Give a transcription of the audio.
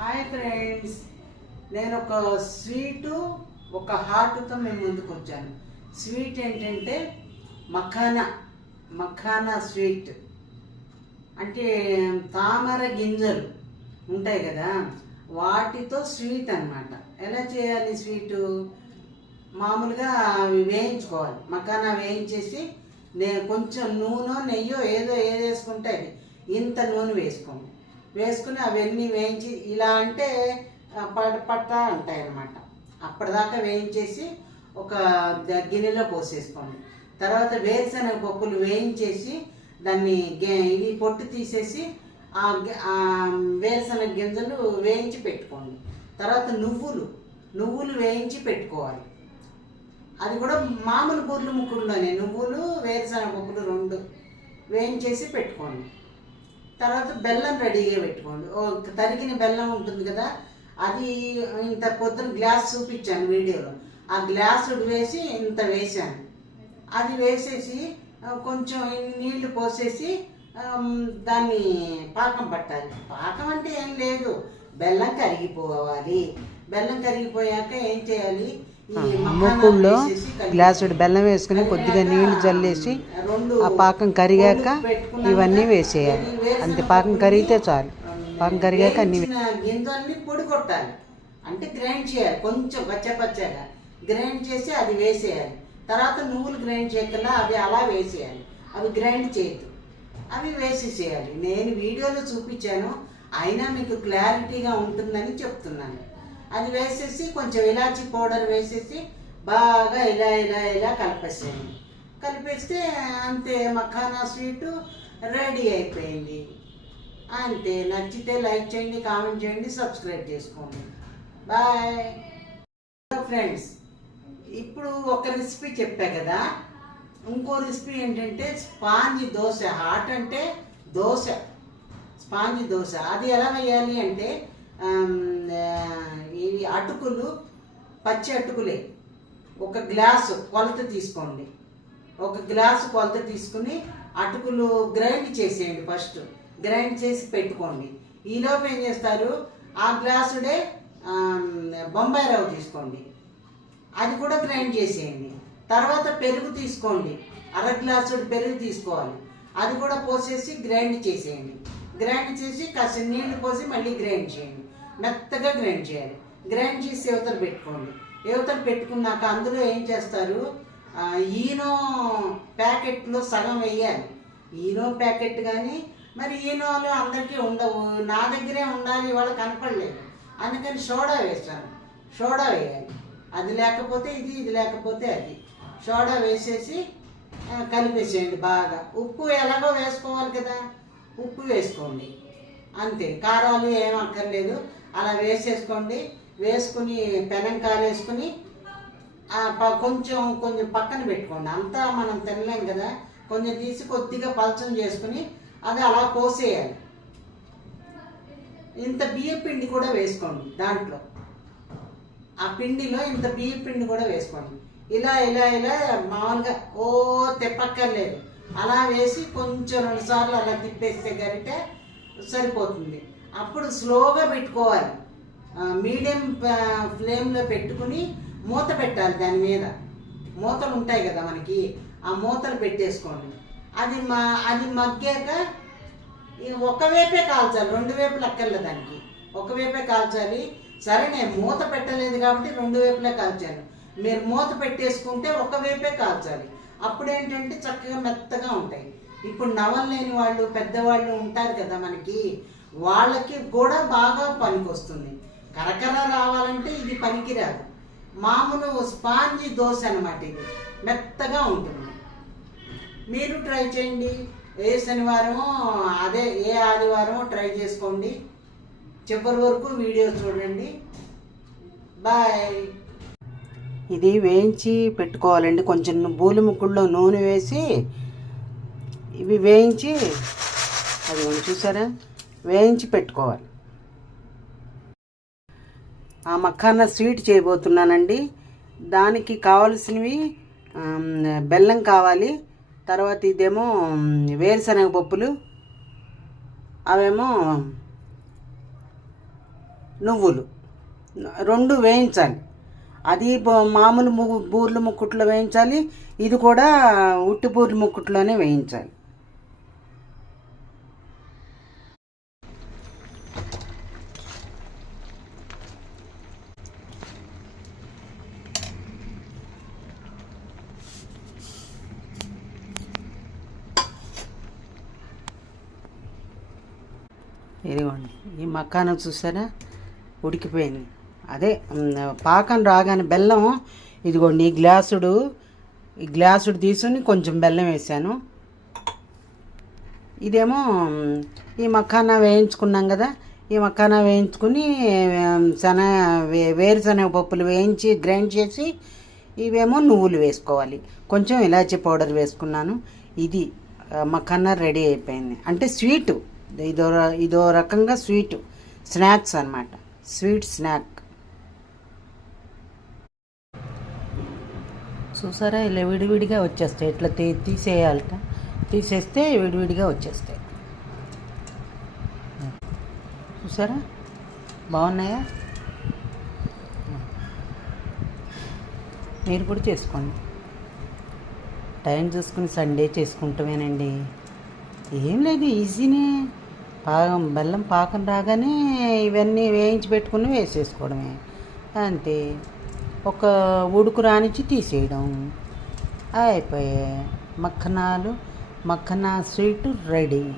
Hi friends నేను ఒక sweet ఒక హార్ట్తో మేము ముందుకు వచ్చాను. స్వీట్ ఏంటంటే మఖానా మఖానా స్వీట్ అంటే తామర గింజలు ఉంటాయి కదా వాటితో స్వీట్ అన్నమాట. ఎలా చేయాలి స్వీటు మామూలుగా అవి వేయించుకోవాలి. మఖానా వేయించేసి నేను కొంచెం నూనె నెయ్యో ఏదో ఏది వేసుకుంటే ఇంత నూనె వేసుకోండి. వేసుకుని అవన్నీ వేయించి ఇలా అంటే పట పట్ట ఉంటాయి అన్నమాట అప్పటిదాకా వేయించేసి ఒక గిన్నెలో పోసేసుకోండి. తర్వాత వేరుశనగ పప్పులు వేయించేసి దాన్ని గే- ఇది పొట్టు తీసేసి ఆ వేరుశనగ గింజలు వేయించి పెట్టుకోండి. తర్వాత నువ్వులు నువ్వులు వేయించి పెట్టుకోవాలి. అది కూడా మామూలు బూర్లు ముక్కుడులోనే నువ్వులు వేరుశనగ పప్పులు రెండు వేయించేసి పెట్టుకోండి. తర్వాత బెల్లం రెడీగా పెట్టుకోండి. ఓ తరిగిన బెల్లం ఉంటుంది కదా అది ఇంత పొద్దున గ్లాస్ చూపించాను వీడియోలో. ఆ గ్లాస్ వేసి ఇంత వేసాను అది వేసేసి కొంచెం నీళ్ళు పోసేసి దాన్ని పాకం పట్టాలి. పాకం అంటే ఏం లేదు. బెల్లం కరిగిపోవాలి. బెల్లం కరిగిపోయాక ఏం చేయాలి? కలిపి- గ్లాసుడు బెల్లం వేసుకుని కొద్దిగా నీళ్ళు జల్లేసి రెండు ఆ పాకం కరిగాక ఇవన్నీ వేసేయాలి. అంతే పాకం కరిగితే చాలు. పాకం కరిగాక అన్ని గింజల్ని పొడి కొట్టాలి. అంటే గ్రైండ్ చేయాలి కొంచెం పచ్చపచ్చగా గ్రైండ్ చేసి అది వేసేయాలి. తర్వాత నువ్వులు గ్రైండ్ చేయకల్లా అవి అలా వేసేయాలి. అవి గ్రైండ్ చేయొద్దు. అవి వేసేసేయాలి. నేను వీడియోలో చూపించాను. అయినా మీకు క్లారిటీగా ఉంటుందని చెప్తున్నాను. అది వేసేసి కొంచెం ఇలాచి పౌడర్ వేసేసి బాగా ఇలా ఇలా ఇలా కలిపేసేయండి. కలిపేస్తే అంతే మఖానా స్వీటు రెడీ అయిపోయింది. అంతే నచ్చితే లైక్ చేయండి కామెంట్ చేయండి సబ్స్క్రైబ్ చేసుకోండి. బాయ్. ఫ్రెండ్స్ ఇప్పుడు ఒక రెసిపీ చెప్పా కదా. ఇంకో రెసిపీ ఏంటంటే స్పాంజ్ దోశ. హాట్ అంటే దోశ. స్పాంజ్ దోశ. అది ఎలా వేయాలి అంటే ఇవి అటుకులు పచ్చి అటుకులే. ఒక గ్లాసు కొలత తీసుకోండి. ఒక గ్లాసు కొలత తీసుకుని అటుకులు గ్రైండ్ చేసేయండి ఫస్ట్. గ్రైండ్ చేసి పెట్టుకోండి. ఈలోపు ఏం చేస్తారు? ఆ గ్లాసుడే బొంబాయి రవ్వ తీసుకోండి. అది కూడా గ్రైండ్ చేసేయండి. తర్వాత పెరుగు తీసుకోండి. అర గ్లాసు పెరుగు తీసుకోవాలి. అది కూడా పోసేసి గ్రైండ్ చేసేయండి. గ్రైండ్ చేసి కాస్త నీళ్ళు పోసి మళ్ళీ గ్రైండ్ చేయండి. మెత్తగా గ్రైండ్ చేయాలి. గ్రైండ్ చేసి యువతలు పెట్టుకోండి. యువతలు పెట్టుకున్నాక అందులో ఏం చేస్తారు? ఈనో ప్యాకెట్లో సగం వేయాలి. ఈనో ప్యాకెట్ కానీ మరి ఈనోలు అందరికీ ఉండవు. నా దగ్గరే ఉండాలి వాళ్ళు కనపడలేదు. అందుకని సోడా వేస్తాను. సోడా వేయాలి. అది లేకపోతే ఇది ఇది లేకపోతే అది. సోడా వేసేసి కలిపేసేయండి బాగా. ఉప్పు ఎలాగో వేసుకోవాలి కదా. ఉప్పు వేసుకోండి. అంతే. కారాలు ఏం అక్కర్లేదు. అలా వేసేసుకోండి. వేసుకుని పెనం కారేసుకుని ప- కొంచెం కొంచెం పక్కన పెట్టుకోండి. అంతా మనం తినలేం కదా. కొంచెం తీసి కొద్దిగా పలచం చేసుకుని అది అలా పోసేయాలి ఇంత బియ్య పిండి కూడా వేసుకోండి దాంట్లో. ఆ పిండిలో ఇంత బియ్య పిండి కూడా వేసుకోండి. ఇలా ఇలా ఇలా మామూలుగా ఓ తెప్పక్కర్లేదు. అలా వేసి కొంచెం రెండుసార్లు అలా తిప్పేస్తే గరిటే సరిపోతుంది. అప్పుడు స్లోగా పెట్టుకోవాలి. మీడియం ఫ్లేమ్లో పెట్టుకుని మూత పెట్టాలి దాని మీద. మూతలు ఉంటాయి కదా మనకి ఆ మూతలు పెట్టేసుకోండి. అది మా అది మగ్గాక ఈ ఒకవైపే కాల్చాలి రెండు వైపులు అక్కర్లే దానికి. ఒకవైపే కాల్చాలి. సరే నేను మూత పెట్టలేదు కాబట్టి రెండు వైపులే కాల్చాను మీరు మూత పెట్టేసుకుంటే ఒకవైపే కాల్చాలి. అప్పుడు ఏంటంటే చక్కగా మెత్తగా ఉంటాయి. ఇప్పుడు నవలు లేని వాళ్ళు పెద్దవాళ్ళు ఉంటారు కదా మనకి వాళ్ళకి కూడా బాగా పనికొస్తుంది. కరకర రావాలంటే ఇది పనికిరాదు. మామూలు స్పాంజీ దోశ అనమాట ఇది. మెత్తగా ఉంటుంది. మీరు ట్రై చేయండి. ఏ శనివారమో అదే ఏ ఆదివారమో ట్రై చేసుకోండి. చివరి వరకు వీడియో చూడండి. బాయ్. ఇది వేయించి పెట్టుకోవాలండి. కొంచెం బూలి ముక్కుల్లో నూనె వేసి ఇవి వేయించి అది ఉంది చూసారా? వేయించి పెట్టుకోవాలి. ఆ మఖాన స్వీట్ చేయబోతున్నానండి. దానికి కావలసినవి బెల్లం కావాలి. తర్వాత ఇదేమో వేరుశనగ పప్పులు. అవేమో నువ్వులు. రెండు వేయించాలి. అది మామూలు ము బూర్లు ముక్కుట్లో వేయించాలి. ఇది కూడా ఉట్టి బూర్లు ముక్కుట్లోనే వేయించాలి. ఇదిగోండి. ఈ మక్కాను చూసారా? ఉడికిపోయింది. అదే పాకం రాగానే బెల్లం ఇదిగోండి ఈ గ్లాసుడు ఈ గ్లాసుడు తీసుకుని కొంచెం బెల్లం వేసాను. ఇదేమో ఈ మక్కాన వేయించుకున్నాం కదా ఈ మక్కాన వేయించుకుని శన వే- వేరుశనగ పప్పులు వేయించి గ్రైండ్ చేసి ఇవేమో నువ్వులు వేసుకోవాలి. కొంచెం ఇలాచీ పౌడర్ వేసుకున్నాను. ఇది ఆ, మఖానా రెడీ అయిపోయింది. అంటే స్వీటు. ఇదో ఇదో రకంగా స్వీట్ స్నాక్స్ అనమాట స్వీట్ స్నాక్. చూసారా? ఇలా విడివిడిగా వచ్చేస్తాయి. ఇట్లా తీ తీసేయాలట. తీసేస్తే విడివిడిగా వచ్చేస్తాయి. చూసారా? బాగున్నాయా? మీరు కూడా చేసుకోండి. టైం చూసుకుని సండే చేసుకుంటామేనండి. ఏం లేదు ఈజీనే పాకం బెల్లం పాకం రాగానే ఇవన్నీ వేయించి పెట్టుకుని వేసేసుకోవడమే. అంతే. ఒక ఉడుకు రానిచ్చి తీసేయడం. అయిపోయాయి మక్కనాలు మక్కనా స్వీట్ రెడీ.